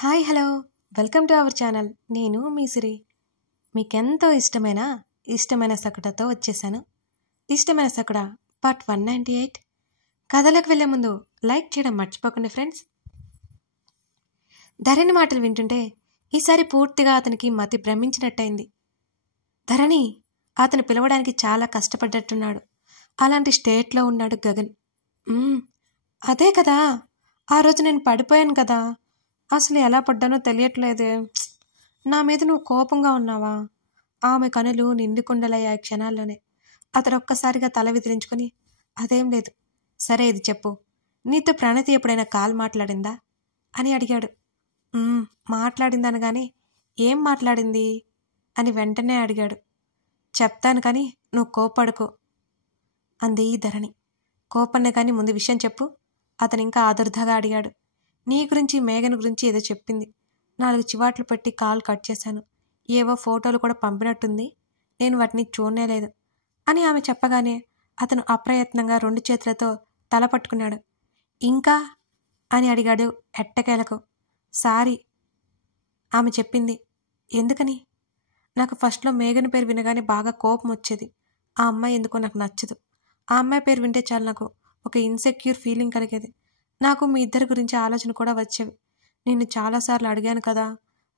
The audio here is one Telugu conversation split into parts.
Hi hello welcome to our channel. నేను మీ సిరి. మీకెంతో ఇష్టమైన సకుడతో వచ్చేసాను. ఇష్టమైన సకుడ పార్ట్ 198. కథలోకి వెళ్ళే ముందు లైక్ చేయడం మర్చిపోకండి ఫ్రెండ్స్. ధరణి మాటలు వింటుంటే ఈసారి పూర్తిగా అతనికి మతి భ్రమించినట్టయింది. ధరణి అతను పిలవడానికి చాలా కష్టపడ్డట్టున్నాడు. అలాంటి స్టేట్లో ఉన్నాడు గగన్. అదే కదా, ఆ రోజు నేను పడిపోయాను కదా, అసలు ఎలా పడ్డానో తెలియట్లేదే. నా మీద నువ్వు కోపంగా ఉన్నావా? ఆమె కనులు నిండుకుండలయ్యాయి క్షణాల్లోనే. అతడు ఒక్కసారిగా తల విదిలించుకొని, అదేం లేదు, సరే ఇది చెప్పు, నీతో ప్రణతి ఎప్పుడైనా కాల్ మాట్లాడిందా అని అడిగాడు. మాట్లాడిందనగానే ఏం మాట్లాడింది అని వెంటనే అడిగాడు. చెప్తాను కానీ నువ్వు కోపడుకో అంది ధరణి. కోపన్నే కానీ ముందు విషయం చెప్పు అతను ఇంకా ఆదుర్దాగా అడిగాడు. నీ గురించి మేఘన్ గురించి ఏదో చెప్పింది. 4 చివాట్లు పెట్టి కాల్ కట్ చేశాను. ఏవో ఫోటోలు కూడా పంపినట్టుంది. నేను వాటిని చూడలేదు అని ఆమె చెప్పగానే అతను అప్రయత్నంగా 2 చేతులతో తల పట్టుకున్నాడు. ఇంకా అని అడిగాడు ఎట్టకేలకు. సారీ ఆమె చెప్పింది. ఎందుకని? నాకు ఫస్ట్లో మేఘన్ పేరు వినగానే బాగా కోపం వచ్చేది. ఆ అమ్మాయి ఎందుకో నాకు నచ్చదు. ఆ అమ్మాయి పేరు వింటే చాలు నాకు ఒక ఇన్సెక్యూర్ ఫీలింగ్ కలిగేది. నాకు మీ ఇద్దరి గురించి ఆలోచన కూడా వచ్చేవి. నిన్ను చాలాసార్లు అడిగాను కదా,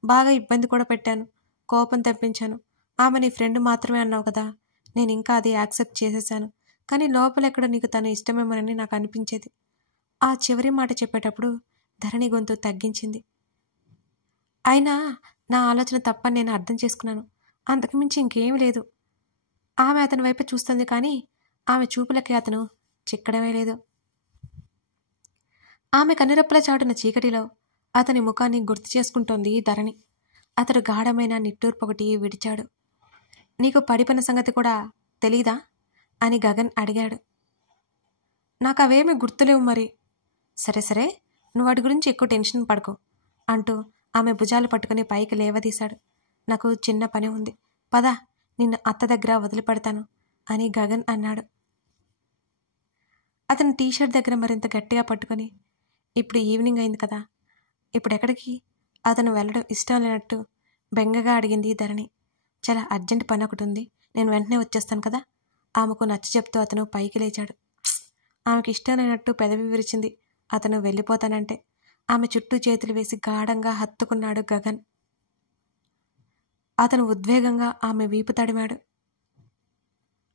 బాగా ఇబ్బంది కూడా పెట్టాను, కోపం తెప్పించాను. ఆమె నీ ఫ్రెండ్ మాత్రమే అన్నావు కదా, నేను ఇంకా అది యాక్సెప్ట్ చేసేసాను. కానీ లోపలెక్కడ నీకు తను ఇష్టమేమోనని నాకు అనిపించేది. ఆ చివరి మాట చెప్పేటప్పుడు ధరణి గొంతు తగ్గించింది. అయినా నా ఆలోచన తప్పని నేను అర్థం చేసుకున్నాను. అంతకుమించి ఇంకేమీ లేదు. ఆమె అతని వైపు చూస్తుంది కానీ ఆమె చూపులకి అతను చిక్కడమే లేదు. ఆమె కనురెప్పల చాటున చీకటిలో అతని ముఖాన్ని గుర్తు చేసుకుంటోంది ధరణి. అతడు గాఢమైన నిట్టూర్పొకటి విడిచాడు. నీకు పడిపోయిన సంగతి కూడా తెలీదా అని గగన్ అడిగాడు. నాకు అవేమీ గుర్తులేవు మరి. సరే సరే, నువ్వు వాటి గురించి ఎక్కువ టెన్షన్ పడకు అంటూ ఆమె భుజాలు పట్టుకుని పైకి లేవదీశాడు. నాకు చిన్న పని ఉంది, పద, నిన్ను అత్త దగ్గర వదిలిపెడతాను అని గగన్ అన్నాడు. అతను టీషర్ట్ దగ్గర మరింత గట్టిగా పట్టుకొని, ఇప్పుడు ఈవినింగ్ అయింది కదా, ఇప్పుడు ఎక్కడికి? అతను వెళ్ళడం ఇష్టం లేనట్టు బెంగగా అడిగింది ధరణి. చాలా అర్జెంట్ పని ఒకటి ఉంది, నేను వెంటనే వచ్చేస్తాను కదా. ఆమెకు నచ్చ చెప్తూ అతను పైకి లేచాడు. ఆమెకి ఇష్టం లేనట్టు పెదవి విరిచింది అతను వెళ్ళిపోతానంటే. ఆమె చుట్టూ చేతులు వేసి గాఢంగా హత్తుకున్నాడు గగన్. అతను ఉద్వేగంగా ఆమె వీపు తడిమాడు.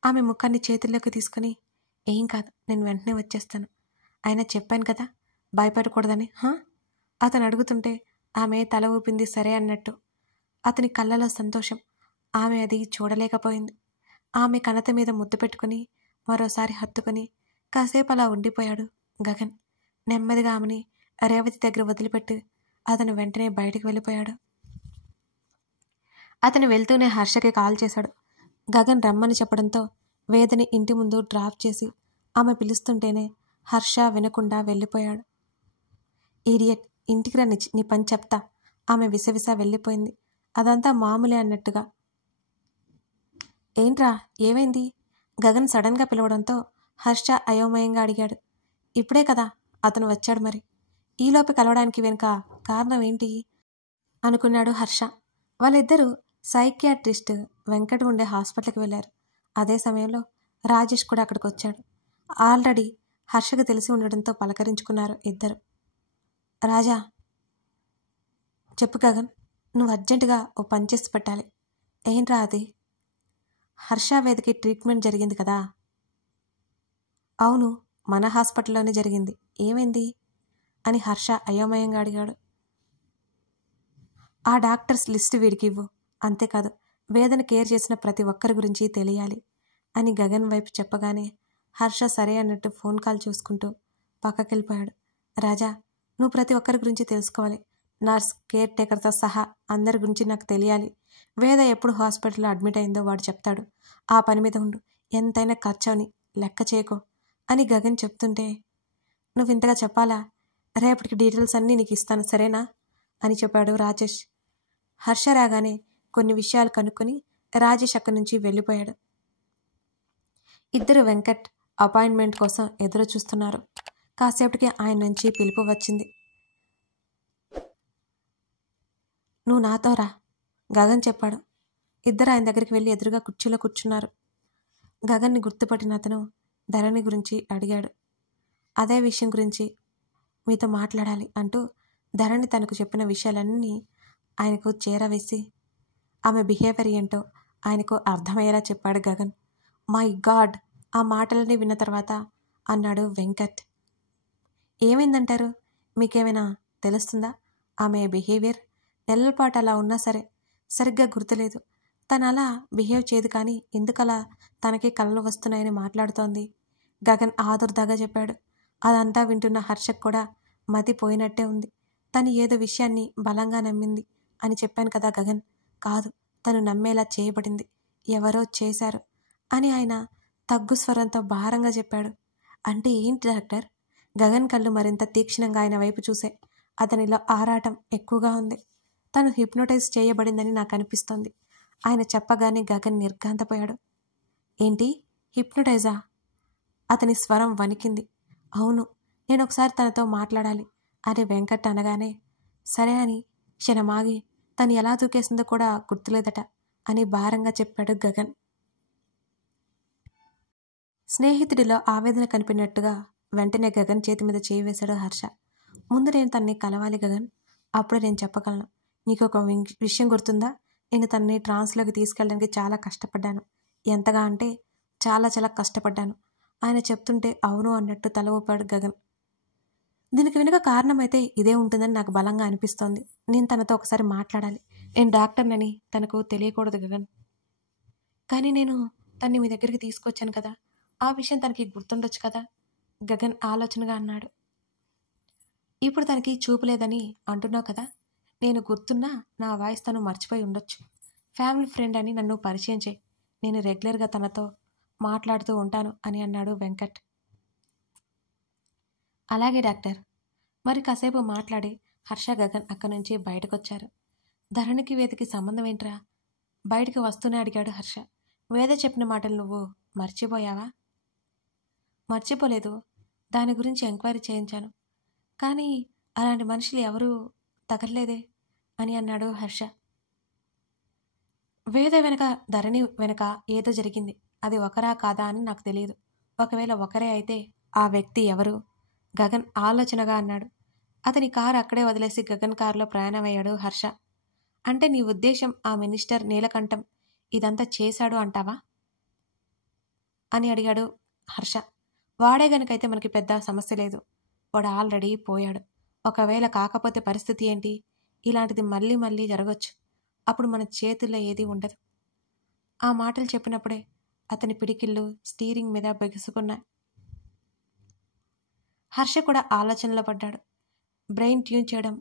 ఆమె ముఖాన్ని చేతుల్లోకి తీసుకుని, ఏం కాదు, నేను వెంటనే వచ్చేస్తాను, అయినా చెప్పాను కదా భయపడకూడదని. అతను అడుగుతుంటే ఆమె తల ఊపింది సరే అన్నట్టు. అతని కళ్ళలో సంతోషం. ఆమె అది చూడలేకపోయింది. ఆమె కణత మీద ముద్దు పెట్టుకుని మరోసారి హత్తుకుని కాసేపు అలా ఉండిపోయాడు గగన్. నెమ్మదిగా ఆమెని రేవతి దగ్గర వదిలిపెట్టి అతను వెంటనే బయటికి వెళ్ళిపోయాడు. అతను వెళ్తూనే హర్షకి కాల్ చేశాడు. గగన్ రమ్మని చెప్పడంతో వేదని ఇంటి ముందు డ్రాప్ చేసి ఆమె పిలుస్తుంటేనే హర్ష వినకుండా వెళ్ళిపోయాడు. ఈడియట్, ఇంటికి రా, నీ పని చెప్తా. ఆమె విసవిస వెళ్ళిపోయింది. అదంతా మామూలే అన్నట్టుగా. ఏంట్రా, ఏమైంది? గగన్ సడన్గా పిలవడంతో హర్ష అయోమయంగా అడిగాడు. ఇప్పుడే కదా అతను వచ్చాడు, మరి ఈలోపు కలవడానికి వెనుక కారణం ఏంటి అనుకున్నాడు హర్ష. వాళ్ళిద్దరూ సైకియాట్రిస్ట్ వెంకట్ ఉండే హాస్పిటల్కి వెళ్ళారు. అదే సమయంలో రాజేష్ కూడా అక్కడికి వచ్చాడు. ఆల్రెడీ హర్షకు తెలిసి ఉండడంతో పలకరించుకున్నారు ఇద్దరు. రాజా, చెప్పు గగన్, నువ్వు అర్జెంటుగా ఓ పని చేసి పెట్టాలి. ఏంట్రా అది? హర్ష వేదకి ట్రీట్మెంట్ జరిగింది కదా. అవును, మన హాస్పిటల్లోనే జరిగింది. ఏమైంది అని హర్ష అయోమయంగా అడిగాడు. ఆ డాక్టర్స్ లిస్టు వీడికి ఇవ్వు. అంతేకాదు, వేదన కేర్ చేసిన ప్రతి ఒక్కరి గురించి తెలియాలి అని గగన్ వైపు చెప్పగానే హర్ష సరే అన్నట్టు ఫోన్ కాల్ చూసుకుంటూ పక్కకెళ్ళిపోయాడు. రాజా, నువ్వు ప్రతి ఒక్కరి గురించి తెలుసుకోవాలి. నర్స్, కేర్ టేకర్తో సహా అందరి గురించి నాకు తెలియాలి. వేద ఎప్పుడు హాస్పిటల్లో అడ్మిట్ అయిందో వాడు చెప్తాడు. ఆ పని మీద ఉండు. ఎంతైనా ఖర్చవని లెక్క చేయకో అని గగన్ చెప్తుంటే, నువ్వు ఇంతగా చెప్పాలా? రేపటికి డీటెయిల్స్ అన్నీ నీకు ఇస్తాను, సరేనా అని చెప్పాడు రాజేష్. హర్ష రాగానే కొన్ని విషయాలు కనుక్కొని రాజేష్ అక్కడి నుంచి వెళ్ళిపోయాడు. ఇద్దరు వెంకట్ అపాయింట్మెంట్ కోసం ఎదురు చూస్తున్నారు. కాసేపటికి ఆయన నుంచి పిలుపు వచ్చింది. నువ్వు నాతో రా, గగన్ చెప్పాడు. ఇద్దరు ఆయన దగ్గరికి వెళ్ళి ఎదురుగా కుర్చీలో కూర్చున్నారు. గగన్ని గుర్తుపట్టిన అతను ధరణి గురించి అడిగాడు. అదే విషయం గురించి మీతో మాట్లాడాలి అంటూ ధరణి తనకు చెప్పిన విషయాలన్నీ ఆయనకు చేరవేసి ఆమె బిహేవియర్ ఏంటో ఆయనకు అర్థమయ్యేలా చెప్పాడు గగన్. My God! ఆ మాటలన్నీ విన్న తర్వాత అన్నాడు వెంకట్. ఏమైందంటారు? మీకేమైనా తెలుస్తుందా? ఆమె బిహేవియర్ నెలల పాటు అలా ఉన్నా సరే సరిగ్గా గుర్తులేదు. తను అలా బిహేవ్ చేయదు, కానీ ఎందుకలా తనకి కలలు వస్తున్నాయని మాట్లాడుతోంది. గగన్ ఆదుర్దాగా చెప్పాడు. అదంతా వింటున్న హర్షకు కూడా మతి పోయినట్టే ఉంది. తను ఏదో విషయాన్ని బలంగా నమ్మింది అని చెప్పాను కదా గగన్. కాదు, తను నమ్మేలా చేయబడింది. ఎవరో చేశారు అని ఆయన తగ్గు స్వరంతో భారంగా చెప్పాడు. అంటే ఏంటి డాక్టర్? గగన్ కళ్ళు మరింత తీక్షణంగా ఆయన వైపు చూసే. అతనిలో ఆరాటం ఎక్కువగా ఉంది. తను హిప్నోటైజ్ చేయబడిందని నాకు అనిపిస్తోంది. ఆయన చెప్పగానే గగన్ నిర్ఘాంతపోయాడు. ఏంటి, హిప్నోటైజా? అతని స్వరం వణికింది. అవును, నేను ఒకసారి తనతో మాట్లాడాలి అని వెంకట్ అనగానే సరే అని క్షణమాగి తను ఎలా దూకేసిందో కూడా గుర్తులేదట అని భారంగా చెప్పాడు గగన్. స్నేహితుడిలో ఆవేదన కనిపినట్టుగా వెంటనే గగన్ చేతి మీద చేయి వేశాడు హర్ష. ముందు నేను తన్ని కలవాలి గగన్, అప్పుడే నేను చెప్పగలను. నీకు ఒక విషయం గుర్తుందా? నేను తనని ట్రాన్స్లోకి తీసుకెళ్ళడానికి చాలా కష్టపడ్డాను. ఎంతగా అంటే చాలా చాలా కష్టపడ్డాను. ఆయన చెప్తుంటే అవును అన్నట్టు తల ఊపాడు గగన్. దీనికి వెనుక కారణమైతే ఇదే ఉంటుందని నాకు బలంగా అనిపిస్తోంది. నేను తనతో ఒకసారి మాట్లాడాలి. నేను డాక్టర్నని తనకు తెలియకూడదు గగన్. కానీ నేను తన్ని మీ దగ్గరికి తీసుకొచ్చాను కదా, ఆ విషయం తనకి గుర్తుండొచ్చు కదా, గగన్ ఆలోచనగా అన్నాడు. ఇప్పుడు తనకి చూపు లేదని అంటున్నావు కదా, నేను గుర్తున్నా నా వాయిస్ తను మర్చిపోయి ఉండొచ్చు. ఫ్యామిలీ ఫ్రెండ్ అని నన్ను పరిచయం చేయి. నేను రెగ్యులర్గా తనతో మాట్లాడుతూ ఉంటాను అని అన్నాడు వెంకట్. అలాగే డాక్టర్. మరి కాసేపు మాట్లాడి హర్ష గగన్ అక్కడి నుంచి బయటకొచ్చారు. ధరణికి వేదకి సంబంధం ఏంట్రా? బయటికి వస్తూనే అడిగాడు హర్ష. వేద చెప్పిన మాటలు నువ్వు మర్చిపోయావా? మర్చిపోలేదు, దాని గురించి ఎంక్వైరీ చేయించాను. కానీ అలాంటి మనుషులు ఎవరూ తగలలేదే అని అన్నాడు హర్ష. వేద వెనక ధరణి వెనక ఏదో జరిగింది. అది ఒకరా కాదా అని నాకు తెలియదు. ఒకవేళ ఒకరే అయితే ఆ వ్యక్తి ఎవరు? గగన్ ఆలోచనగా అన్నాడు. అతని కారు అక్కడే వదిలేసి గగన్ కారులో ప్రయాణమయ్యాడు హర్ష. అంటే నీ ఉద్దేశం ఆ మినిస్టర్ నీలకంఠం ఇదంతా చేశాడు అంటావా అని అడిగాడు హర్ష. వాడే గనుకైతే మనకి పెద్ద సమస్య లేదు. వాడు ఆల్రెడీ పోయాడు. ఒకవేళ కాకపోతే పరిస్థితి ఏంటి? ఇలాంటిది మళ్ళీ మళ్ళీ జరగచ్చు. అప్పుడు మన చేతుల్లో ఏదీ ఉండదు. ఆ మాటలు చెప్పినప్పుడే అతని పిడికిళ్ళు స్టీరింగ్ మీద బిగుసుకున్నాయి. హర్ష కూడా ఆలోచనలో పడ్డాడు. బ్రెయిన్ ట్యూన్ చేయడం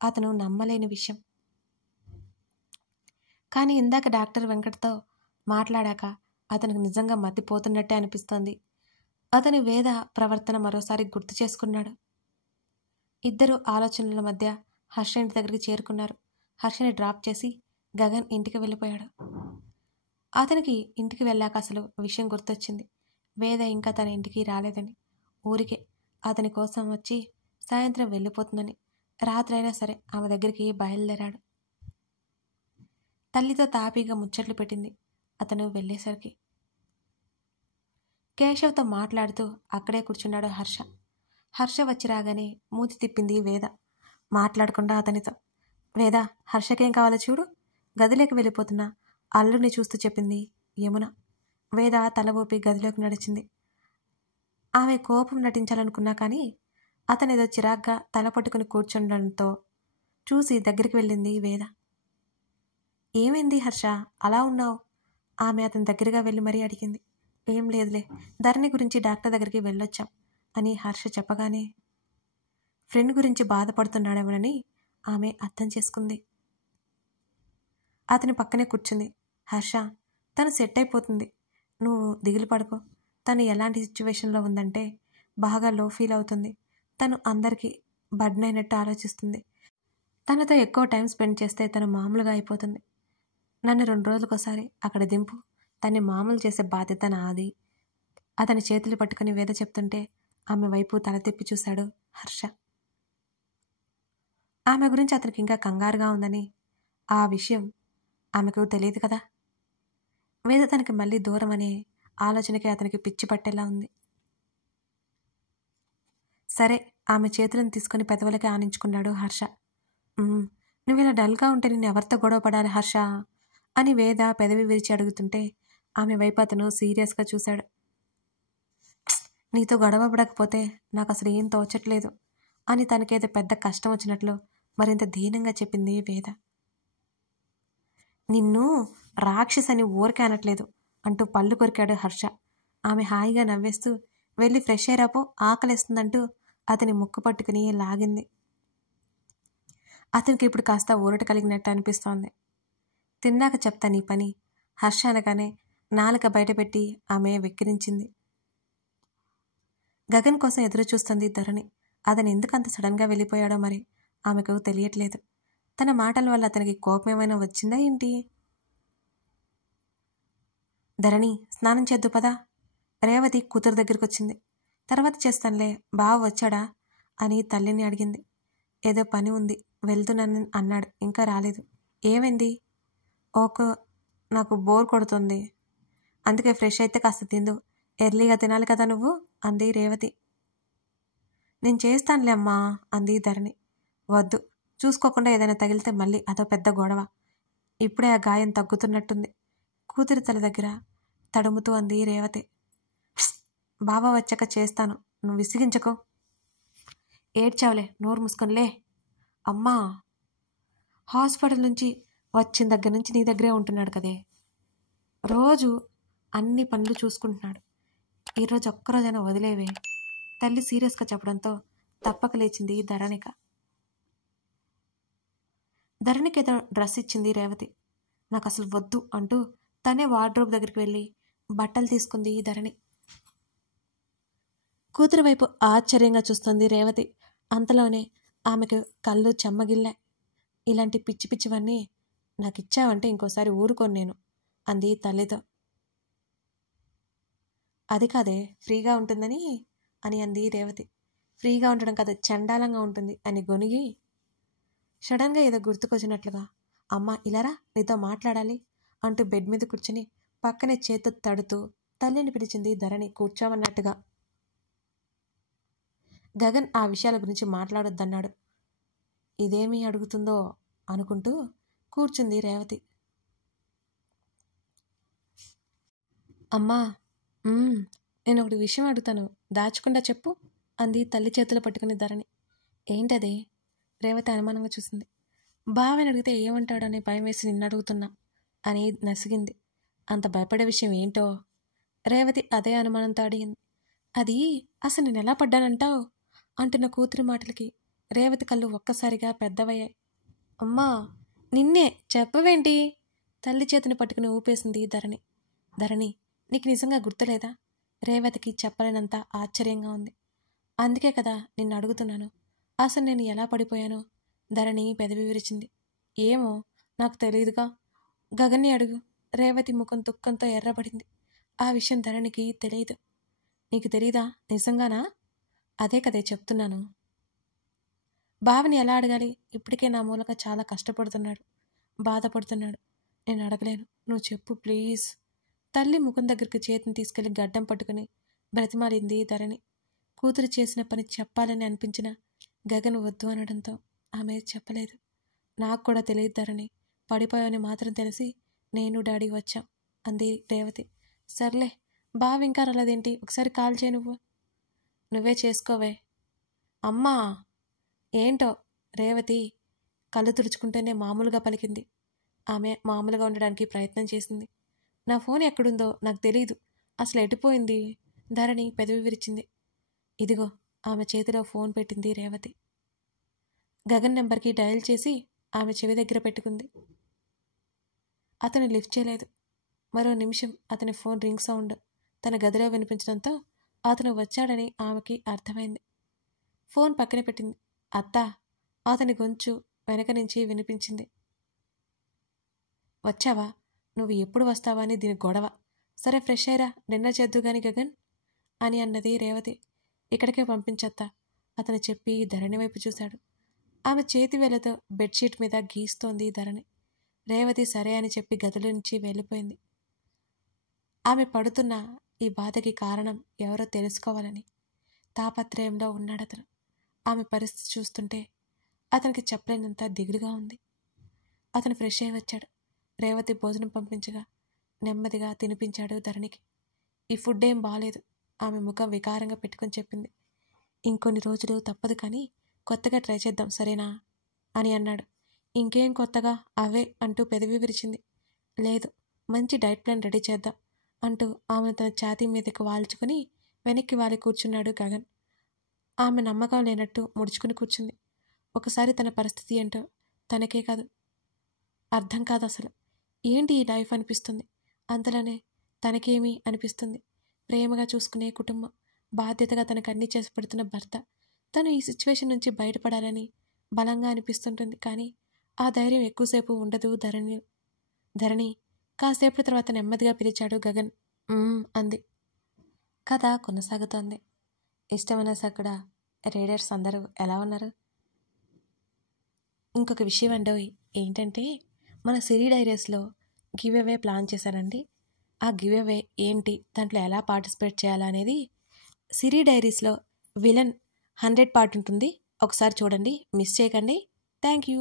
అతను నమ్మలేని విషయం. కానీ ఇందాక డాక్టర్ వెంకట్తో మాట్లాడాక అతనికి నిజంగా మతిపోతున్నట్టే అనిపిస్తోంది. అతని వేద ప్రవర్తన మరోసారి గుర్తు చేసుకున్నాడు. ఇద్దరు ఆలోచనల మధ్య హర్ష ఇంటి దగ్గరికి చేరుకున్నారు. హర్షని డ్రాప్ చేసి గగన్ ఇంటికి వెళ్ళిపోయాడు. అతనికి ఇంటికి వెళ్ళాక అసలు విషయం గుర్తొచ్చింది. వేద ఇంకా తన ఇంటికి రాలేదని, ఊరికే అతని కోసం వచ్చి సాయంత్రం వెళ్ళిపోతుందని. రాత్రైనా సరే ఆమె దగ్గరికి బయలుదేరాడు. తల్లితో తాపీగా ముచ్చట్లు పెట్టింది అతను వెళ్ళేసరికి. కేశవ్తో మాట్లాడుతూ అక్కడే కూర్చున్నాడు హర్ష. హర్ష వచ్చి రాగానే మూతి తిప్పింది వేద మాట్లాడకుండా అతనితో. వేద, హర్షకేం కావాలో చూడు, గదిలోకి వెళ్ళిపోతున్నా అల్లుడిని చూస్తూ చెప్పింది యమున. వేద తల ఊపి గదిలోకి నడిచింది. ఆమె కోపం నటించాలనుకున్నా కానీ అతనేదో చిరాగ్గా తల పట్టుకుని కూర్చుండడంతో చూసి దగ్గరికి వెళ్ళింది వేద. ఏమైంది హర్ష, అలా ఉన్నావు? ఆమె అతని దగ్గరగా వెళ్ళి మరీ అడిగింది. ఏం లేదులే, ధరణి గురించి డాక్టర్ దగ్గరికి వెళ్ళొచ్చాం అని హర్ష చెప్పగానే ఫ్రెండ్ గురించి బాధపడుతున్నాడేమోనని ఆమె అర్థం చేసుకుంది. అతని పక్కనే కూర్చుంది. హర్ష, తను సెట్ అయిపోతుంది, నువ్వు దిగులు పడుకో. తను ఎలాంటి సిచ్యువేషన్లో ఉందంటే బాగా లో ఫీల్ అవుతుంది. తను అందరికీ బర్డెన్ అయినట్టు ఆలోచిస్తుంది. తనతో ఎక్కువ టైం స్పెండ్ చేస్తే తను మామూలుగా అయిపోతుంది. నన్ను 2 రోజులకోసారి అక్కడ దింపు, తన్ని మామూలు చేసే బాధ్యత నాది. అతని చేతులు పట్టుకుని వేద చెప్తుంటే ఆమె వైపు తల తిప్పి చూశాడు హర్ష. ఆమె గురించి అతనికి ఇంకా కంగారుగా ఉందని ఆ విషయం ఆమెకు తెలియదు కదా. వేద తనకి మళ్ళీ దూరం అనే ఆలోచనకి అతనికి పిచ్చి పట్టేలా ఉంది. సరే, ఆమె చేతులను తీసుకుని పెదవులకి ఆనించుకున్నాడు హర్ష. నువ్వు ఇలా డల్గా ఉంటే నేను ఎవరితో గొడవ పడాలి హర్ష అని వేద పెదవి విరిచి అడుగుతుంటే ఆమె వైపు అతను సీరియస్గా చూశాడు. నీతో గొడవ పడకపోతే నాకు అసలు ఏం తోచట్లేదు అని తనకేదో పెద్ద కష్టం వచ్చినట్లు మరింత దీనంగా చెప్పింది వేద. నిన్ను రాక్షసని ఊరికే అనట్లేదు అంటూ పళ్ళు కొరికాడు హర్ష. ఆమె హాయిగా నవ్వేస్తూ వెళ్ళి ఫ్రెష్ అయ్యారాపో, ఆకలిస్తుందంటూ అతని ముక్కు పట్టుకుని లాగింది. అతనికి ఇప్పుడు కాస్త ఊరట కలిగినట్టు అనిపిస్తోంది. తిన్నాక చెప్తా నీ పని హర్ష అనగానే నాలుక బయటపెట్టి ఆమె వెక్కిరించింది. గగన్ కోసం ఎదురు చూస్తుంది ధరణి. అతను ఎందుకు అంత సడన్గా వెళ్ళిపోయాడో మరి ఆమెకు తెలియట్లేదు. తన మాటల వల్ల అతనికి కోపం ఏమైనా వచ్చిందా ఏంటి? ధరణి, స్నానం చేద్దు పదా. రేవతి కూతురు దగ్గరికి వచ్చింది. తర్వాత చేస్తానులే, బావ వచ్చాడా అని తల్లిని అడిగింది. ఏదో పని ఉంది, వెళ్తున్నాను అన్నాడు, ఇంకా రాలేదు. ఏమైంది? నాకు బోర్ కొడుతుంది, అందుకే ఫ్రెష్ అయితే కాస్త తిందు, ఎర్లీగా తినాలి కదా నువ్వు అంది రేవతి. నేను చేస్తానులే అమ్మా అంది ధరణి. వద్దు, చూసుకోకుండా ఏదైనా తగిలితే మళ్ళీ అదో పెద్ద గొడవ. ఇప్పుడే ఆ గాయం తగ్గుతున్నట్టుంది కూతురి తల దగ్గర తడుముతూ అంది రేవతి. బాబా వచ్చాక చేస్తాను, నువ్వు విసిగించకు. ఏడ్చావులే, నోరు మూసుకొనిలే. అమ్మా, హాస్పిటల్ నుంచి వచ్చిన దగ్గర నుంచి నీ దగ్గరే ఉంటున్నాడు కదే, రోజు అన్ని పనులు చూసుకుంటున్నాడు. ఈరోజు ఒక్కరోజైనా వదిలేవే తల్లి సీరియస్గా చెప్పడంతో తప్పక లేచింది ధరణిక. ధరణికి ఏదో డ్రెస్ ఇచ్చింది రేవతి. నాకు అసలు వద్దు అంటూ తనే వార్డ్రోబ్ దగ్గరికి వెళ్ళి బట్టలు తీసుకుంది ధరణి. కూతురు వైపు ఆశ్చర్యంగా చూస్తుంది రేవతి. అంతలోనే ఆమెకు కళ్ళు చెమ్మగిల్లాయి. ఇలాంటి పిచ్చి పిచ్చివన్నీ నాకు ఇచ్చావంటే ఇంకోసారి ఊరుకోను నేను అంది తల్లితో. అది కాదే, ఫ్రీగా ఉంటుందని అని అంది రేవతి. ఫ్రీగా ఉండడం కదా, చండాలంగా ఉంటుంది అని గొనిగి సడన్గా ఏదో గుర్తుకొచ్చినట్లుగా, అమ్మ ఇలారా, నీతో మాట్లాడాలి అంటూ బెడ్ మీద కూర్చుని పక్కనే చేతు తడుతూ తల్లిని పిలిచింది ధరణి కూర్చోమన్నట్టుగా. గగన్ ఆ విషయాల గురించి మాట్లాడొద్దన్నాడు. ఇదేమీ అడుగుతుందో అనుకుంటూ కూర్చుంది రేవతి. అమ్మా, నేను ఒకటి విషయం అడుగుతాను, దాచకుండా చెప్పు అంది తల్లి చేతులు పట్టుకుని ధరణి. ఏంటదే? రేవతి అనుమానంగా చూసింది. బావని అడిగితే ఏమంటాడనే భయం వేసి నిన్ను అడుగుతున్నా అని నసిగింది. అంత భయపడే విషయం ఏంటో? రేవతి అదే అనుమానంతో అడిగింది. అది అసలు నేను ఎలా పడ్డానంటావు అంటున్న కూతురి మాటలకి రేవతి కళ్ళు ఒక్కసారిగా పెద్దవయ్యాయి. అమ్మా, నిన్నే, చెప్పవేంటి? తల్లి చేతిని పట్టుకుని ఊపేసింది ధరణి. ధరణి, నీకు నిజంగా గుర్తులేదా? రేవతికి చెప్పలేనంత ఆశ్చర్యంగా ఉంది. అందుకే కదా నిన్ను అడుగుతున్నాను, అసలు నేను ఎలా పడిపోయానో. ధరణి పెదవి విరిచింది. ఏమో, నాకు తెలియదుగా, గగన్ని అడుగు. రేవతి ముఖం దుఃఖంతో ఎర్రబడింది. ఆ విషయం ధరణికి తెలియదు. నీకు తెలీదా? నిజంగానా? అదే కదే చెప్తున్నాను. బావని ఎలా అడగాలి? ఇప్పటికే నా మూలక చాలా కష్టపడుతున్నాడు, బాధపడుతున్నాడు. నేను అడగలేను, నువ్వు చెప్పు ప్లీజ్. తల్లి ముఖం దగ్గరికి చేతిని తీసుకెళ్లి గడ్డం పట్టుకుని బ్రతిమాలింది ధరణి. కూతురు చేసిన పని చెప్పాలని అనిపించిన గగన్ వద్దు అనడంతో ఆమె చెప్పలేదు. నాకు కూడా తెలియదు ధరణి, పడిపోయావని మాత్రం తెలిసి నేను డాడీ వచ్చాం అంది రేవతి. సర్లే, బావ ఇంకా రాలేదేంటి? ఒకసారి కాల్ చేయి. నువ్వే చేసుకోవే. అమ్మా, ఏంటో? రేవతి కళ్ళు తుడుచుకుంటేనే మామూలుగా పలికింది. ఆమె మామూలుగా ఉండడానికి ప్రయత్నం చేసింది. నా ఫోన్ ఎక్కడుందో నాకు తెలీదు, అసలు ఎటుపోయింది? ధరణి పెదవి విరిచింది. ఇదిగో, ఆమె చేతిలో ఫోన్ పెట్టింది రేవతి. గగన్ నెంబర్కి డయల్ చేసి ఆమె చెవి దగ్గర పెట్టుకుంది. అతను లిఫ్ట్ చేయలేదు. మరో నిమిషం అతని ఫోన్ రింగ్ సౌండ్ తన గదిలో వినిపించడంతో అతను వచ్చాడని ఆమెకి అర్థమైంది. ఫోన్ పక్కన పెట్టింది. అత్తా, అతని గొంతు వెనక నుంచి వినిపించింది. వచ్చావా? నువ్వు ఎప్పుడు వస్తావా అని దీని గొడవ. సరే, ఫ్రెష్ అయ్యరా, డిన్నర్ చేద్దు గాని గగన్ అని అన్నది రేవతి. ఇక్కడికే పంపించత్తా అతను చెప్పి ధరణి వైపు చూశాడు. ఆమె చేతి వేలతో బెడ్షీట్ మీద గీస్తోంది ధరణి. రేవతి సరే అని చెప్పి గదిలో నుంచి వెళ్ళిపోయింది. ఆమె పడుతున్న ఈ బాధకి కారణం ఎవరో తెలుసుకోవాలని తాపత్రయంలో ఉన్నాడతను. ఆమె పరిస్థితి చూస్తుంటే అతనికి చెప్పలేనంత దిగులుగా ఉంది. అతను ఫ్రెష్ అయి వచ్చాడు. రేవతి భోజనం పంపించగా నెమ్మదిగా తినిపించాడు ధరణికి. ఈ ఫుడ్ ఏం బాలేదు, ఆమె ముఖం వికారంగా పెట్టుకొని చెప్పింది. ఇంకొన్ని రోజులు తప్పదు కానీ కొత్తగా ట్రై చేద్దాం సరేనా అని అన్నాడు. ఇంకేం కొత్తగా, అవే అంటూ పెదవి విరిచింది. లేదు, మంచి డైట్ ప్లాన్ రెడీ చేద్దాం అంటూ ఆమెను తన ఛాతీ మీదకి వాల్చుకుని వెనక్కి వాలి కూర్చున్నాడు గగన్. ఆమె నమ్మకం లేనట్టు ముడుచుకుని కూర్చుంది. ఒకసారి తన పరిస్థితి ఏంటో తనకే కాదు అర్థం కాదు అసలు. ఏంటి ఈ లైఫ్ అనిపిస్తుంది. అంతలోనే తనకేమీ అనిపిస్తుంది. ప్రేమగా చూసుకునే కుటుంబం, బాధ్యతగా తనకు అన్నీ చేసి పెడుతున్న భర్త. తను ఈ సిచ్యువేషన్ నుంచి బయటపడాలని బలంగా అనిపిస్తుంటుంది. కానీ ఆ ధైర్యం ఎక్కువసేపు ఉండదు ధరణి కాసేపటి తర్వాత నెమ్మదిగా పిలిచాడు గగన్. అంది. కథ కొనసాగుతోంది. ఇష్టమైన సక్కడ రీడర్స్ అందరూ ఎలా ఉన్నారు? ఇంకొక విషయం అండి ఏంటంటే, మన సిరీ డైరీస్లో గివ్ అవే ప్లాన్ చేశానండి. ఆ గివ్ అవే ఏంటి, దాంట్లో ఎలా పార్టిసిపేట్ చేయాలనేది సిరీ డైరీస్లో విలన్ 100 పార్ట్ ఉంటుంది. ఒకసారి చూడండి, మిస్ చేయకండి. Thank you.